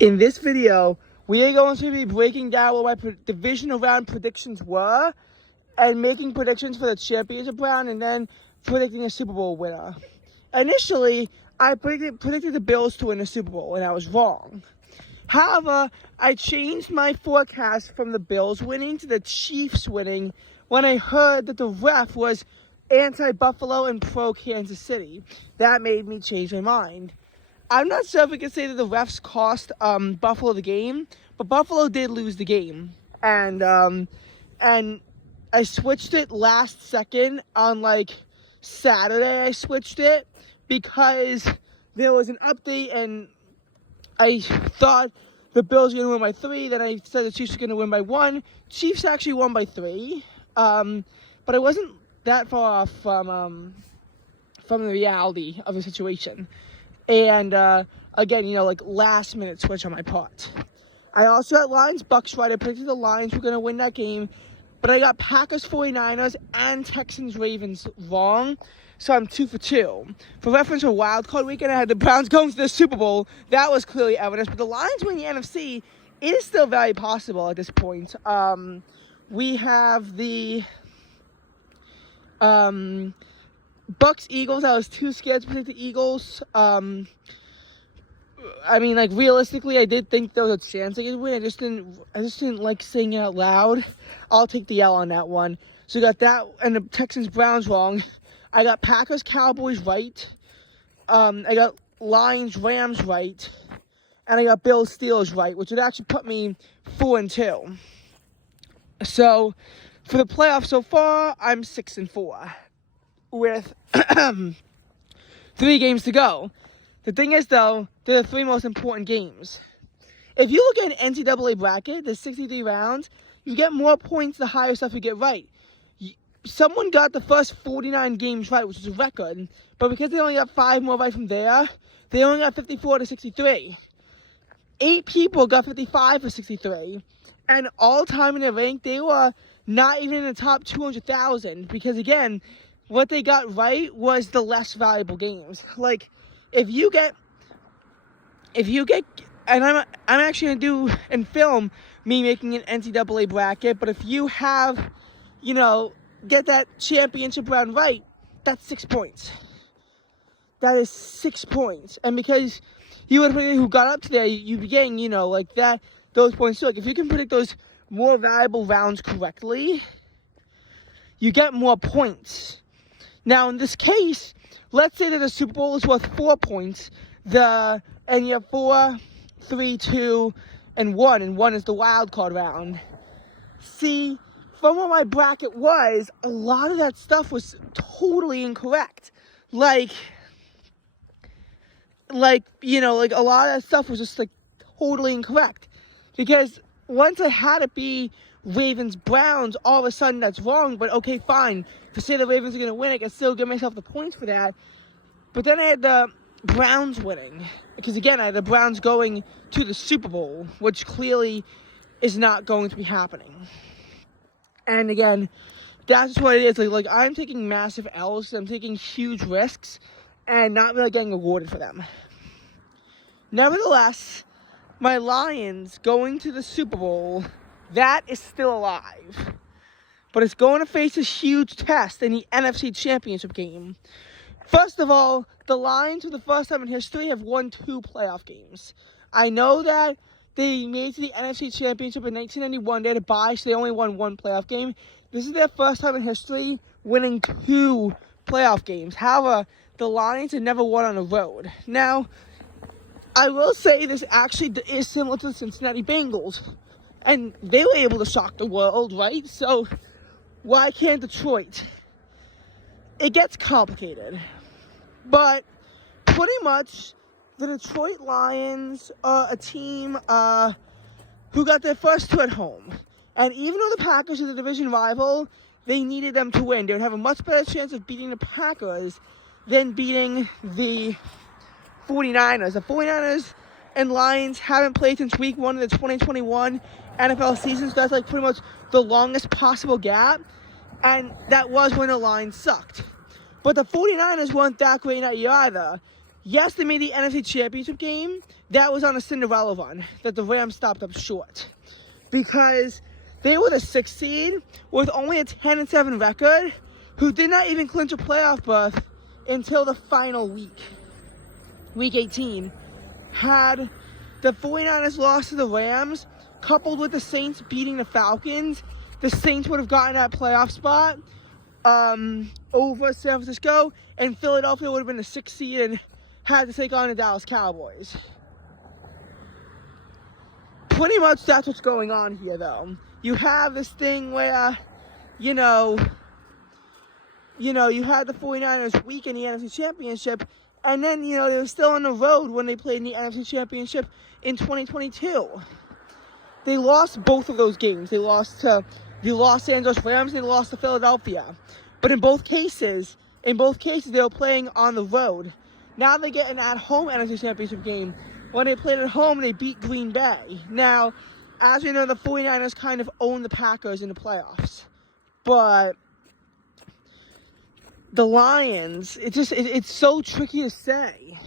In this video, we are going to be breaking down what my divisional round predictions were and making predictions for the championship round and then predicting a Super Bowl winner. Initially, I predicted the Bills to win the Super Bowl, and I was wrong. However, I changed my forecast from the Bills winning to the Chiefs winning when I heard that the ref was anti-Buffalo and pro-Kansas City. That made me change my mind. I'm not sure if we can say that the refs cost Buffalo the game, but Buffalo did lose the game. And I switched it last second on Saturday. I switched it because there was an update and I thought the Bills were going to win by 3. Then I said the Chiefs were going to win by 1. Chiefs actually won by 3. But I wasn't that far off from the reality of the situation. And, again, last minute switch on my part. I also had Lions-Bucks right. I predicted the Lions were going to win that game. But I got Packers 49ers and Texans-Ravens wrong. So I'm 2 for 2. For reference, for Wild Card Weekend, I had the Browns going to the Super Bowl. That was clearly evidence. But the Lions winning the NFC, it is still very possible at this point. We have the Bucks-Eagles. I was too scared to predict the Eagles. Realistically, I did think there was a chance I could win. I just didn't like saying it out loud. I'll take the L on that one. So we got that and the Texans-Browns wrong. I got Packers-Cowboys right. I got Lions-Rams right. And I got Bills-Steelers right, which would actually put me 4 and 2. So, for the playoffs so far, I'm 6 and 4. With 3 games to go. The thing is, though, they're the 3 most important games. If you look at an NCAA bracket, the 63 rounds, you get more points the higher stuff you get right. Someone got the first 49 games right, which is a record, but because they only got 5 more right from there, they only got 54 to 63. 8 people got 55 for 63, and all time in their rank, they were not even in the top 200,000, because again, what they got right was the less valuable games. If you get, and I'm actually gonna do and film me making an NCAA bracket, but if you have, get that championship round right, that's 6 points. That is 6 points, and because you would predict who got up to there, you'd be getting, those points too. If you can predict those more valuable rounds correctly, you get more points. Now, in this case, let's say that the Super Bowl is worth 4 points, and you have 4, 3, 2, and 1, and 1 is the wild card round. See, from what my bracket was, a lot of that stuff was totally incorrect. A lot of that stuff was just, totally incorrect. Because once I had it be Ravens-Browns, all of a sudden that's wrong, but okay, fine. To say the Ravens are going to win, I can still give myself the points for that. But then I had the Browns winning. Because again, I had the Browns going to the Super Bowl, which clearly is not going to be happening. And again, that's what it is. I'm taking massive L's, I'm taking huge risks, and not really getting rewarded for them. Nevertheless, my Lions going to the Super Bowl, that is still alive. But it's going to face a huge test in the NFC Championship game. First of all, the Lions, for the first time in history, have won 2 playoff games. I know that they made it to the NFC Championship in 1991. They had a bye, so they only won 1 playoff game. This is their first time in history winning 2 playoff games. However, the Lions have never won on the road. Now, I will say this actually is similar to the Cincinnati Bengals. And they were able to shock the world, right? So, why can't Detroit? It gets complicated. But, pretty much, the Detroit Lions are a team who got their first 2 at home. And even though the Packers are the division rival, they needed them to win. They would have a much better chance of beating the Packers than beating the 49ers. The 49ers and Lions haven't played since week 1 of the 2021 NFL season, so that's pretty much the longest possible gap, and that was when the Lions sucked. But the 49ers weren't that great that year either. Yes, they made the NFC Championship game. That was on a Cinderella run that the Rams stopped up short. Because they were the 6th seed with only a 10-7 record, who did not even clinch a playoff berth until the final week. Week 18. Had the 49ers lost to the Rams, coupled with the Saints beating the Falcons, the Saints would have gotten that playoff spot over San Francisco, and Philadelphia would have been the 6th seed and had to take on the Dallas Cowboys. Pretty much that's what's going on here, though. You have this thing where, you had the 49ers week in the NFC Championship, and then, they were still on the road when they played in the NFC Championship in 2022. They lost both of those games. They lost to the Los Angeles Rams and they lost to Philadelphia. But in both cases, they were playing on the road. Now they get an at-home NFC Championship game. When they played at home, they beat Green Bay. Now, as we know, the 49ers kind of own the Packers in the playoffs. But the Lions, it's so tricky to say.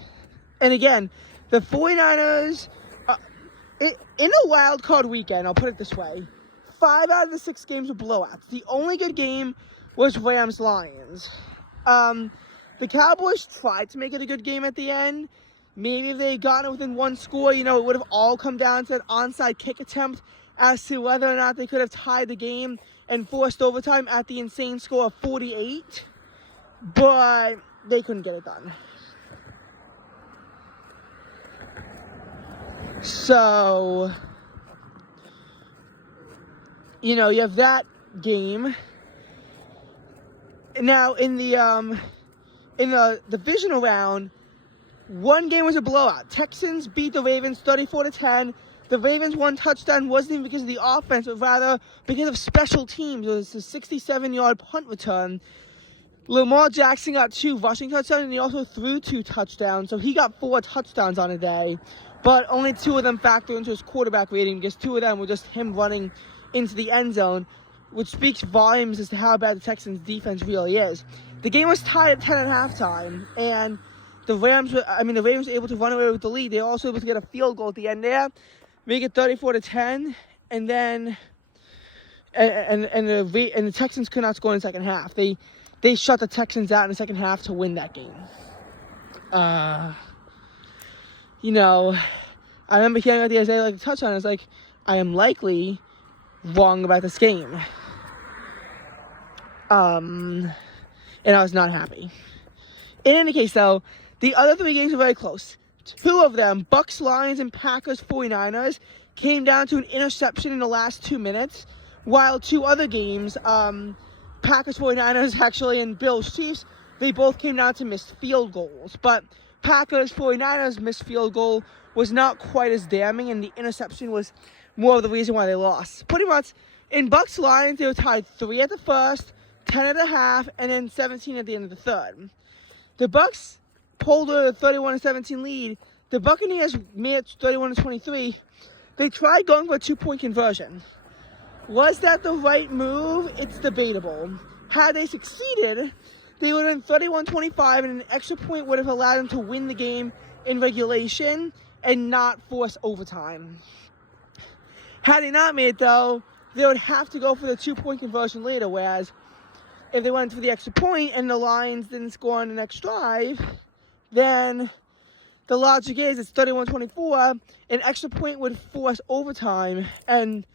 And again, the 49ers, in a wild card weekend, I'll put it this way, 5 out of the 6 games were blowouts. The only good game was Rams-Lions. The Cowboys tried to make it a good game at the end. Maybe if they had gotten it within one score, it would have all come down to an onside kick attempt as to whether or not they could have tied the game and forced overtime at the insane score of 48. But they couldn't get it done. So, you have that game. Now, in the divisional round, one game was a blowout. Texans beat the Ravens 34-10. The Ravens' one touchdown wasn't even because of the offense, but rather because of special teams. It was a 67-yard punt return. Lamar Jackson got 2 rushing touchdowns, and he also threw 2 touchdowns. So he got 4 touchdowns on a day. But only 2 of them factor into his quarterback rating because 2 of them were just him running into the end zone, which speaks volumes as to how bad the Texans' defense really is. The game was tied at 10 at halftime, and the Ravens were able to run away with the lead. They were also able to get a field goal at the end there, make it 34-10, and then the Texans could not score in the second half. They shut the Texans out in the second half to win that game. I remember hearing about the Isaiah touchdown. I was like, I am likely wrong about this game. And I was not happy. In any case, though, the other 3 games were very close. 2 of them, Bucs, Lions, and Packers 49ers, came down to an interception in the last 2 minutes, while 2 other games, Packers 49ers actually and Bills Chiefs, they both came down to missed field goals. But Packers 49ers missed field goal was not quite as damning, and the interception was more of the reason why they lost. Pretty much, in Bucs Lions, they were tied 3 at the first, 10 at the half, and then 17 at the end of the third. The Bucs pulled a 31-17 lead. The Buccaneers made it 31-23. They tried going for a 2-point conversion. Was that the right move? It's debatable. Had they succeeded, they would have been 31-25, and an extra point would have allowed them to win the game in regulation and not force overtime. Had they not made it, though, they would have to go for the 2-point conversion later, whereas if they went for the extra point and the Lions didn't score on the next drive, then the logic is it's 31-24, an extra point would force overtime, and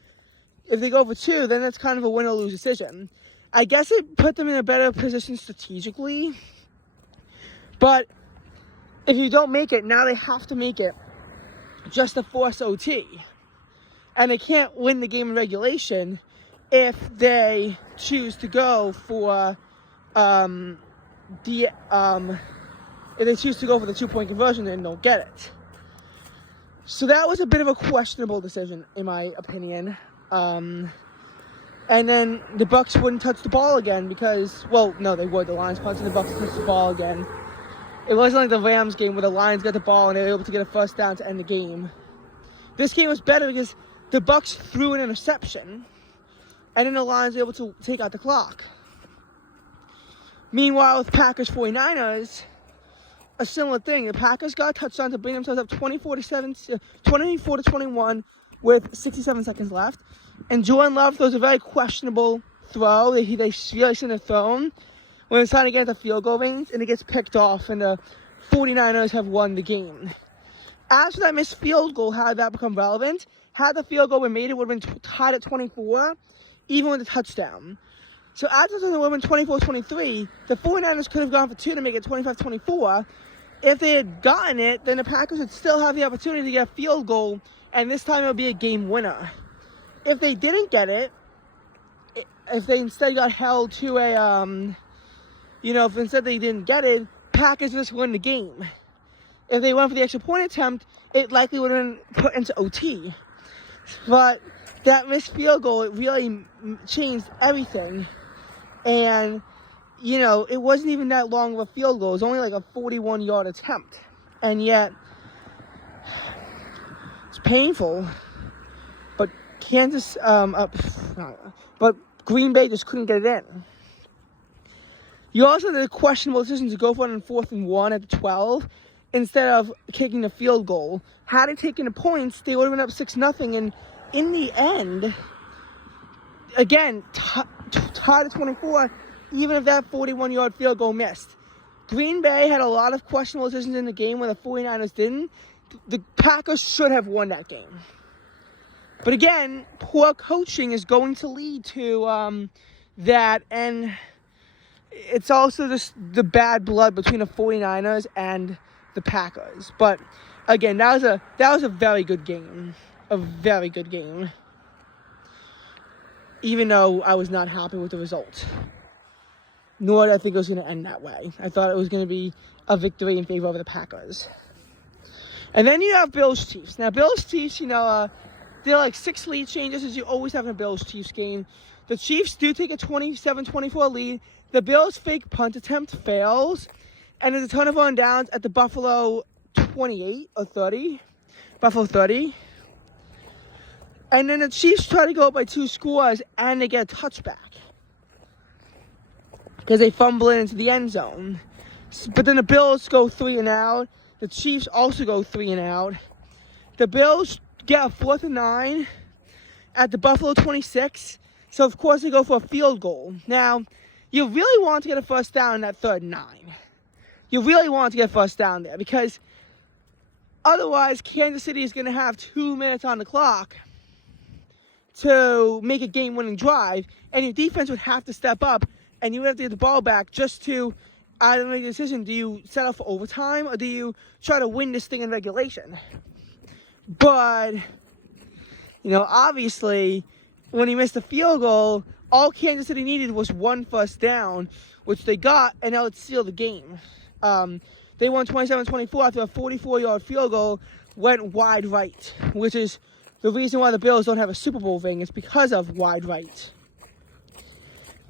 if they go for 2, then that's kind of a win or lose decision. I guess it put them in a better position strategically, but if you don't make it, now they have to make it just to force OT. And they can't win the game in regulation if they choose to go for if they choose to go for the 2-point conversion and don't get it. So that was a bit of a questionable decision, in my opinion. And then the Bucs wouldn't touch the ball again because, well, no, they would. The Lions punched and the Bucs touched the ball again. It wasn't like the Rams game where the Lions got the ball and they were able to get a first down to end the game. This game was better because the Bucs threw an interception, and then the Lions were able to take out the clock. Meanwhile, with Packers 49ers, a similar thing. The Packers got a touchdown to bring themselves up 24-21 with 67 seconds left. And Jordan Love throws a very questionable throw. They really shouldn't have thrown when it's trying to get into field goal range, and it gets picked off, and the 49ers have won the game. As for that missed field goal, how did that become relevant? Had the field goal been made, it would have been tied at 24, even with a touchdown. So after it would have been 24-23, the 49ers could have gone for 2 to make it 25-24. If they had gotten it, then the Packers would still have the opportunity to get a field goal, and this time it would be a game winner. If they didn't get it, if they instead got held to a, if instead they didn't get it, Packers just win the game. If they went for the extra point attempt, it likely would have been put into OT. But that missed field goal, it really changed everything. And, it wasn't even that long of a field goal. It was only like a 41-yard attempt. And yet, it's painful. But but Green Bay just couldn't get it in. You also had a questionable decision to go for it on 4th and 1 at the 12 instead of kicking the field goal. Had they taken the points, they would have been up 6-0. And in the end, again, tied at 24, even if that 41-yard field goal missed. Green Bay had a lot of questionable decisions in the game when the 49ers didn't. The Packers should have won that game. But again, poor coaching is going to lead to that, and it's also just the bad blood between the 49ers and the Packers. But again, that was a very good game. A very good game. Even though I was not happy with the result. Nor did I think it was going to end that way. I thought it was going to be a victory in favor of the Packers. And then you have Bills-Chiefs. Now, Bills-Chiefs, there are like 6 lead changes as you always have in a Bills-Chiefs game. The Chiefs do take a 27-24 lead. The Bills' fake punt attempt fails. And there's a ton of on downs at the Buffalo 28 or 30. Buffalo 30. And then the Chiefs try to go up by 2 scores and they get a touchback. Because they fumble it into the end zone. But then the Bills go 3 and out. The Chiefs also go 3 and out. The Bills get a 4th and 9 at the Buffalo 26. So, of course, they go for a field goal. Now, you really want to get a first down in that 3rd and 9. You really want to get a first down there because otherwise Kansas City is going to have 2 minutes on the clock to make a game-winning drive, and your defense would have to step up, and you would have to get the ball back just to either make a decision. Do you set up for overtime, or do you try to win this thing in regulation? But, obviously, when he missed the field goal, all Kansas City needed was 1 first down, which they got, and that would seal the game. They won 27-24 after a 44-yard field goal went wide right, which is the reason why the Bills don't have a Super Bowl ring. It's because of wide right.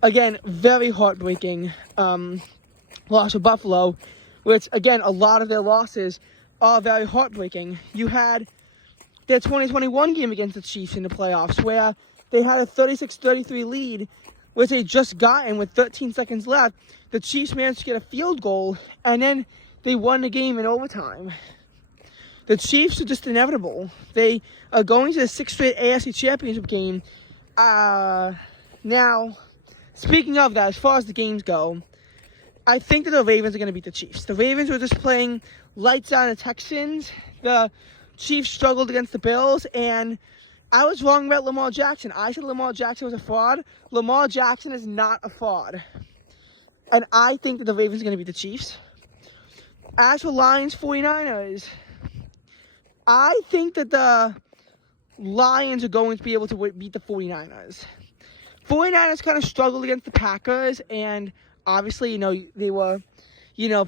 Again, very heartbreaking loss of Buffalo, which, again, a lot of their losses are very heartbreaking. You had their 2021 game against the Chiefs in the playoffs where they had a 36-33 lead, which they just gotten with 13 seconds left. The Chiefs managed to get a field goal, and then they won the game in overtime. The Chiefs are just inevitable. They are going to the 6th straight NFC Championship game. Now, speaking of that, as far as the games go, I think that the Ravens are going to beat the Chiefs. The Ravens were just playing lights out on the Texans. The Chiefs struggled against the Bills, and I was wrong about Lamar Jackson. I said Lamar Jackson was a fraud. Lamar Jackson is not a fraud. And I think that the Ravens are going to beat the Chiefs. As for Lions 49ers, I think that the Lions are going to be able to beat the 49ers. 49ers kind of struggled against the Packers, and obviously, they were,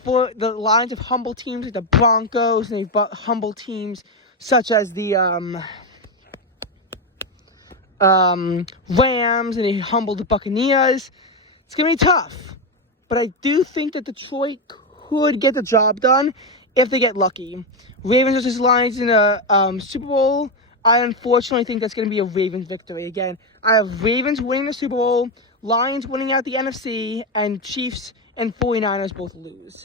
for the Lions of humble teams like the Broncos, and they've humble teams such as the Rams, and they humbled the Buccaneers. It's going to be tough, but I do think that Detroit could get the job done if they get lucky. Ravens versus Lions in a Super Bowl, I unfortunately think that's going to be a Ravens victory. Again, I have Ravens winning the Super Bowl, Lions winning out the NFC, and Chiefs and 49ers both lose.